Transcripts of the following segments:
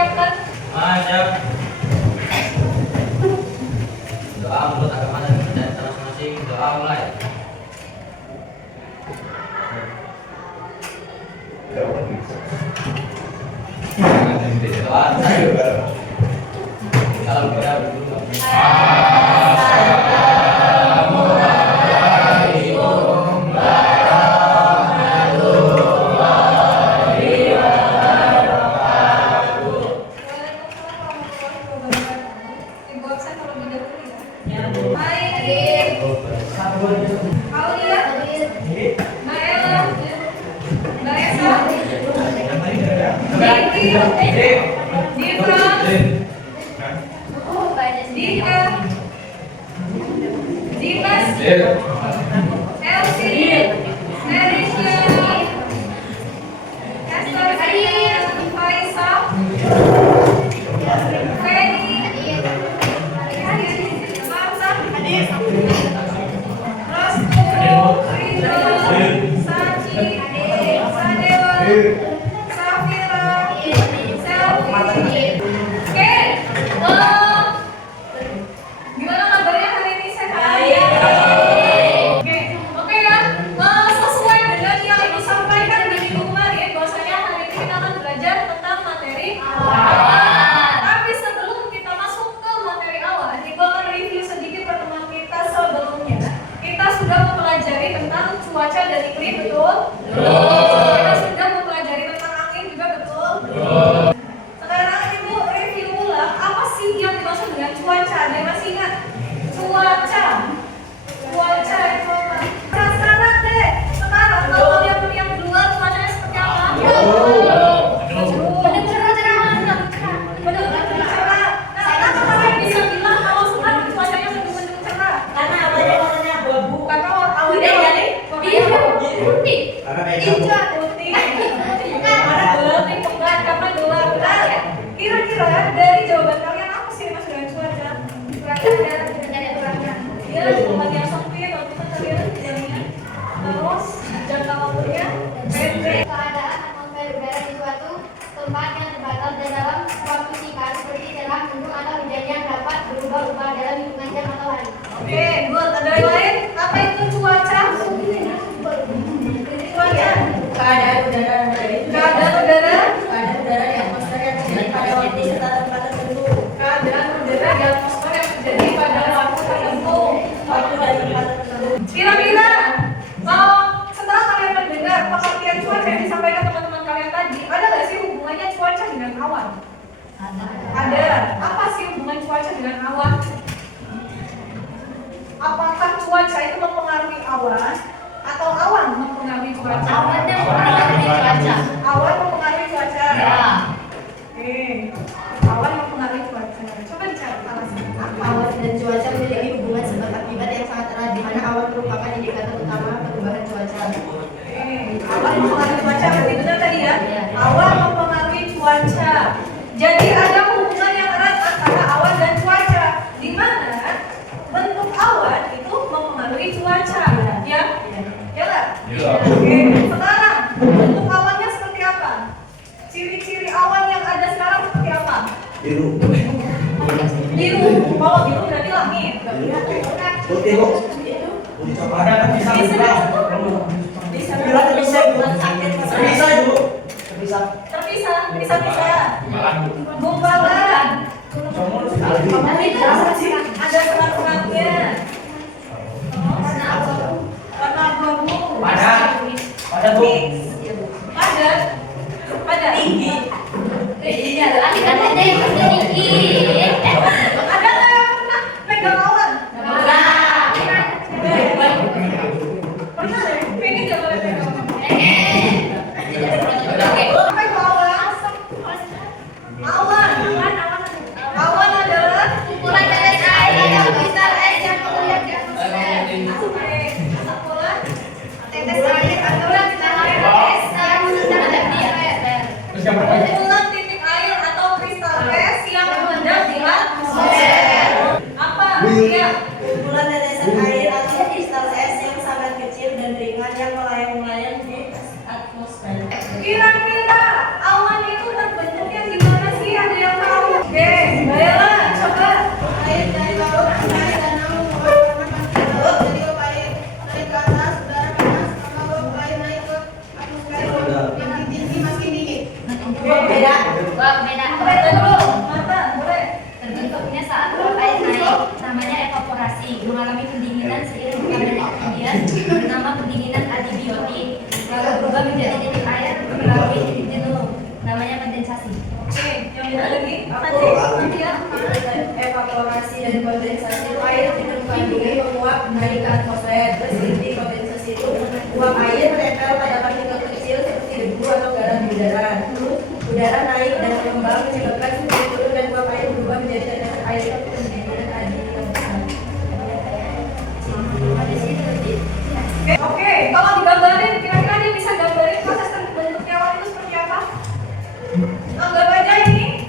menyiapkan? Siap. Doa menurut agama dan kepercayaan kita masing-masing. Doa mulai. Doa. Salam kita dulu. Cuaca dan iklim, betul? Kita sudah mempelajari tentang angin juga, betul? Sekarang Ibu review ulang apa sih yang dimaksud dengan cuaca. Ada masih ingat? Cuaca itu apa? Penasaran deh. Sekarang kalau yang di luar cuacanya seperti apa? Benar-benar cerah. Nah, kenapa kalian bisa bilang kalau sekarang cuacanya mendung-mendung cerah? Karena awalnya warnanya abu-abu. Karena awalnya putih. Karena gelap. Kira-kira dari jawaban kalian apa sih yang maksud dengan cuaca? Ya, tempat yang sempit atau tempat kalian jadinya. Terus jangka waktunya pendek. Keadaan atmosfer udara di suatu tempat yang terbatas dan dalam waktu singkat seperti cerah, mendung atau hujan yang dapat berubah-ubah dalam hitungan jam atau hari. Oke, good. Ada yang lain? Apa itu cuaca? Cuaca. Keadaan udara Keadaan udara. keadaan udara di atmosfer yang terjadi pada waktu serta tempat tertentu. Keadaan udara di atmosfer yang terjadi pada waktu tertentu. Waktu dan tempat tertentu. Kira-kira setelah kalian mendengar pengertian cuaca yang disampaikan teman-teman kalian tadi, ada nggak sih hubungannya cuaca dengan awan? Ada. Apa sih hubungan cuaca dengan awan? Apakah cuaca itu mempengaruhi awan atau awan mempengaruhi cuaca? Awan yang mempengaruhi cuaca. Awan mempengaruhi cuaca. Ya. Oke. Awan mempengaruhi cuaca. Coba dicari alasannya. Apa? Awan dan cuaca memiliki hubungan sebab akibat yang sangat erat, di mana awan merupakan indikator utama perubahan cuaca. Awan mempengaruhi cuaca, berarti benar tadi ya? Iya. Awan mempengaruhi cuaca. Jadi ada hubungan yang erat antara awan dan cuaca, di mana bentuk awan itu mempengaruhi cuaca, ya? Ya nggak? Oke. Sekarang bentuk awannya seperti apa? Ciri-ciri awan yang ada sekarang seperti apa? Biru. Biru. Kalau biru berarti langit. Putih kok. Bisa gumpalan. Ada serat-seratnya. Warna abu-abu. Padat Bu. Padat. Tinggi. Tingginya adalah kita tinggi. Ada nggak yang pernah pegang awan? Pernah deh. Pengen nggak boleh pegang awan? Apa itu awan? Awan adalah Kumpulan tetes air atau kristal es yang mengular di atmosfer. asap bola. Tetes air atau kristal es yang mengendap di atmosfer. Kumpulan titik air atau kristal es yang mengendap di atmosfer. Apa? Iya. Kumpulan tetesan air atau kristal es yang sangat kecil dan ringan yang melayang-layang di atmosfer. Kira-kira awan itu terbentuknya gimana sih? Ada pendinginan seiring bertambahnya ketinggian bernama pendinginan adibiotik. Lalu berubah menjadi titik air melalui titik jenuh, namanya kondensasi. Oke, yang benar lagi. Evaporasi dan kondensasi itu air ditemukan dingin menguap naik ke atmosfer. Terus inti kondensasi itu uap air menempel pada partikel kecil seperti debu atau garam di udara. Terus udara naik dan mengembang menyebabkan suhu turun dan uap air berubah menjadi tetesan air itu pendinginan adibiotik. Oke, kalau digambarin, kira-kira dia bisa gambarin proses terbentuknya awan itu seperti apa? Anggap aja ini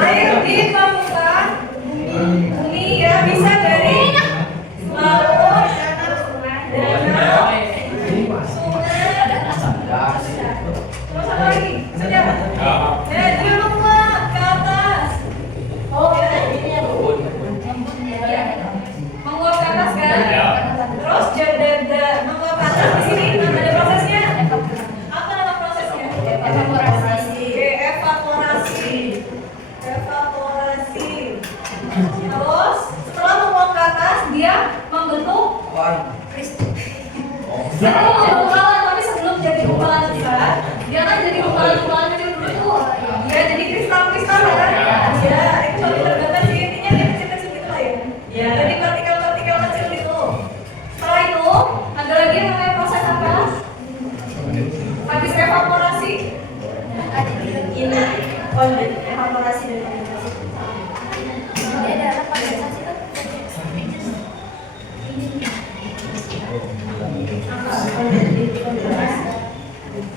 air di permukaan bumi ya, bisa dari laut, danau, sungai, terus apa lagi? Sudah? Dan dia menguap ke atas. Oh ya, menguap ke atas kan? Terus menguap ke atas di sini ada prosesnya. Apa nama prosesnya? Evaporasi. Oke, evaporasi. Evaporasi. Terus setelah menguap ke atas dia membentuk gumpalan, tapi sebelum jadi gumpalan besar, dia kan jadi gumpalan-gumpalan kecil dulu tuh. Ya jadi kristal-kristal kan? Ya, itu kalau tergambar sih intinya dia kecil-kecil gitu lah ya. Ya, jadi partikel-partikel kecil itu. Setelah itu ada lagi yang namanya proses apa? Habis evaporasi, Ini evaporasi dan kondensasi. Dia adalah kondensasi itu.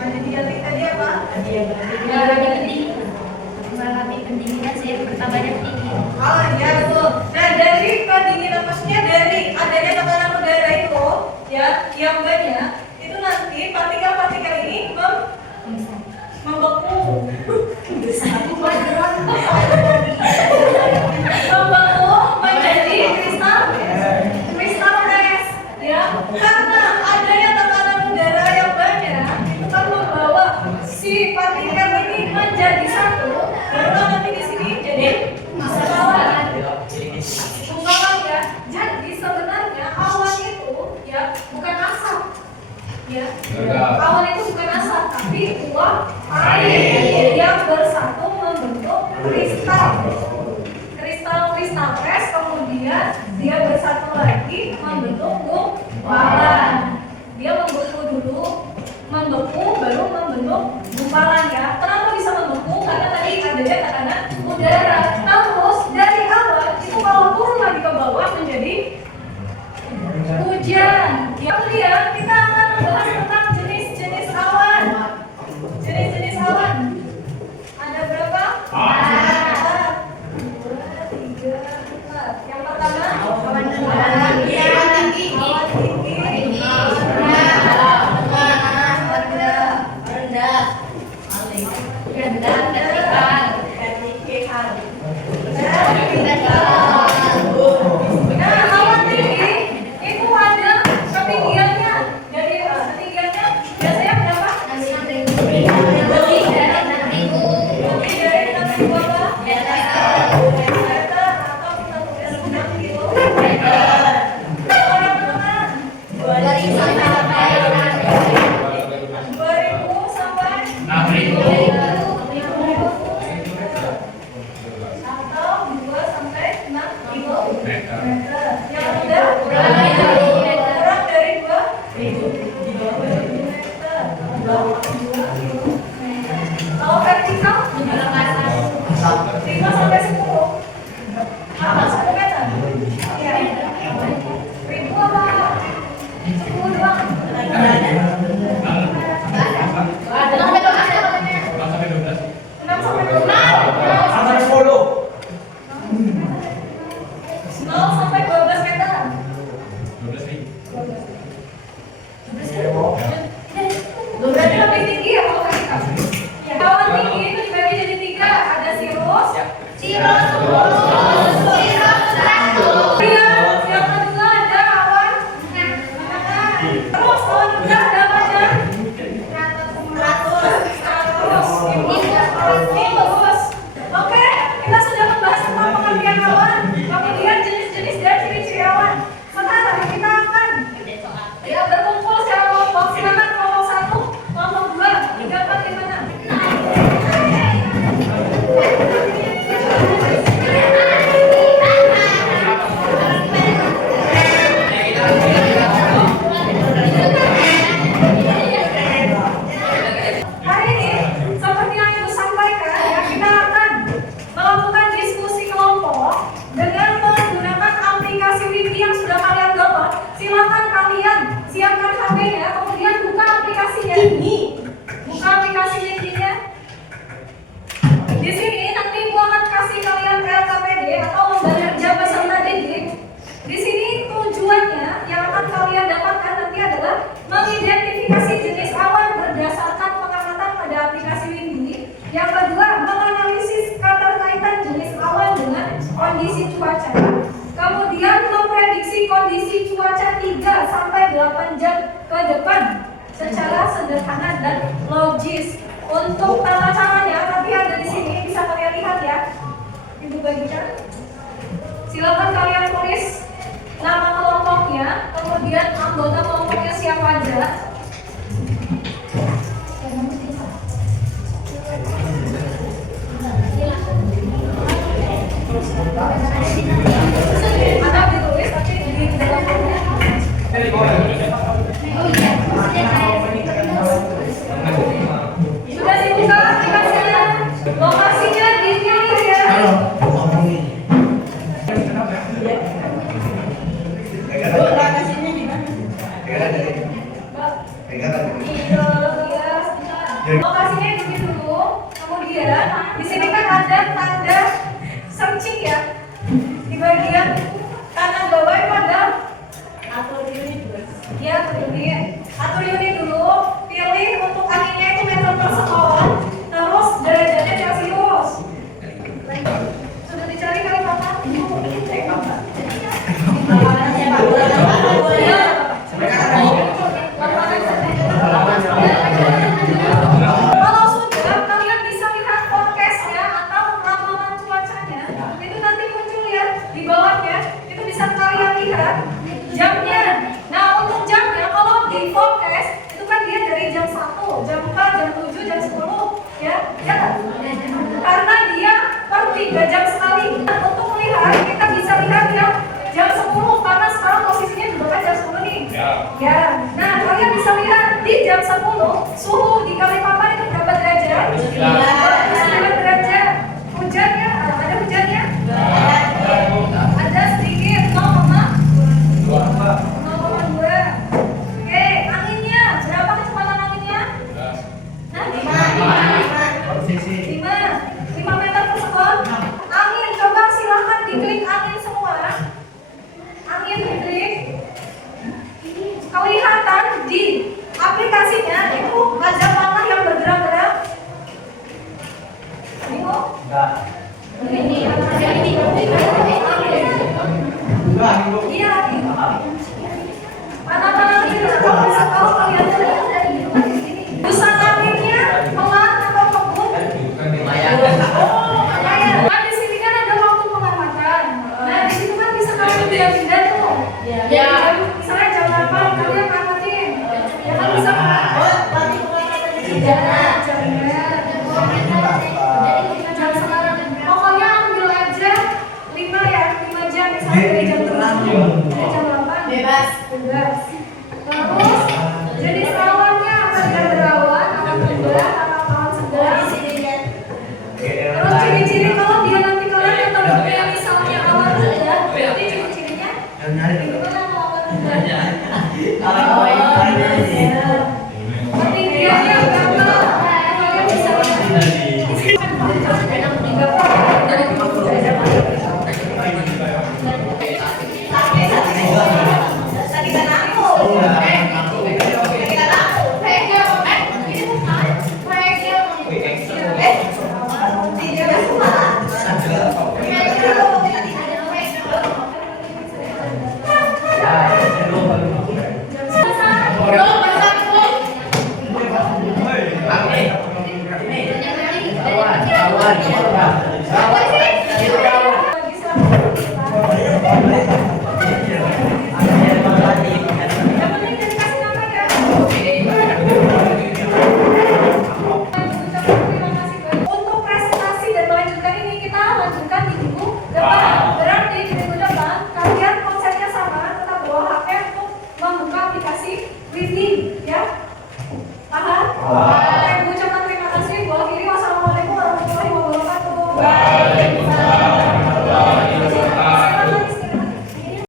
adibiotik tadi apa? Mengalami pendinginan seiring bertambahnya ketinggian. Oh iya betul. Nah dari pendinginan maksudnya dari adanya tekanan udara itu ya yang banyak itu nanti partikel-partikel ini membeku menjadi kristal es ya, karena adanya tekanan udara yang banyak itu kan membawa si partikel ini menjadi satu, baru nanti di sini jadi gumpalan ya. Jadi sebenarnya awan itu ya bukan asap ya, awan itu bukan asap tapi uap air yang bersatu membentuk kristal es, kemudian dia bersatu lagi membentuk gumpalan. Dia membeku dulu, membeku baru membentuk gumpalan ya. Kenapa bisa membeku? Karena tadi adanya tekanan udara. Terus dari awan itu kalau turun lagi ke bawah menjadi hujan. Ya, kemudian kita akan membahas tentang jenis-jenis awan. Jenis-jenis awan. Ada berapa? 4, 2, 3, 4. Yang pertama, awan tinggi. Nah, awan tinggi itu ada ketinggiannya. Jadi ketinggiannya biasanya berapa? Lebih dari 6.000 apa? Meter atau kita tulis 6 kilometer. Kalau yang menengah 2.000 sampai atau 2 sampai 6 kilometer. Yang rendah kurang dari 2 meter. Kalau vertikal 5 sampai 10. Apa 10 meter? Iya. 1.000 apa? 10 doang. Sampai 12 meter. Berarti lebih tinggi ya kalau vertikal. Awan tinggi itu dibagi jadi 3. Ada cirrus. Yang kedua ada awan menengah. Terus awan rendah ada apa aja? Stratus. Oke, kita sudah membahas tentang pengertian kondisi cuaca. Kemudian memprediksi kondisi cuaca 3 sampai 8 jam ke depan secara sederhana dan logis. Untuk tata caranya nanti ada di sini, bisa kalian lihat ya. Ibu bagikan. Silakan kalian tulis nama kelompoknya, kemudian anggota kelompoknya siapa aja. Ada ditulis tapi di dalam sudah dibuka aplikasinya, lokasinya dipilih ya. Bu, lokasinya di mana? Lokasinya di sini dulu. Kemudian di sini kan ada tanda searching ya. Di bagian kanan bawah itu ada Atur unit. ya atur unit dulu. Pilih untuk anginnya itu meter persekuan. Terus derajatnya Celcius. Sudah dicari kali Bapak? Kalau sudah, kalian bisa lihat forecast-nya atau ramalan cuacanya. Itu nanti muncul ya di bawahnya. Itu bisa kalian lihat jamnya. Nah, untuk jamnya kalau di forecast itu kan dia dari jam 1, jam 4, jam 7, jam 10 ya. Ya kan? Karena dia per 3 jam sekali. Untuk melihat kita bisa lihat ya jam 10 karena sekarang posisinya juga kan jam 10 nih. Ya. Nah, kalian bisa lihat di jam 10 suhu di Kalipapan itu berapa derajat? 9 derajat. Hujannya ada hujannya? Ada sedikit 0,2. Oke, anginnya berapa kecepatan anginnya? Nah, 5 meter per sekon. Angin, coba silahkan diklik angin semua. Angin diklik. Kelihatan di aplikasinya itu ada panah yang bergerak-gerak. Bingung? Iya. Panah-panah itu kamu bisa tahu kalian busan anginnya pelan atau kebut? Lumayan. Kan di sini kan ada waktu pengamatan. Nah, di situ kan bisa kalian pindah-pindah tuh. Ya. Misalnya jam 8 kalian ngamatin. Ya kan bisa. Tapi pengamatan di sejarah. Jam sekarang. Pokoknya ambil aja 5 ya, 5 jam misalnya dari jam 7 sampai jam 8. Bebas. Bebas.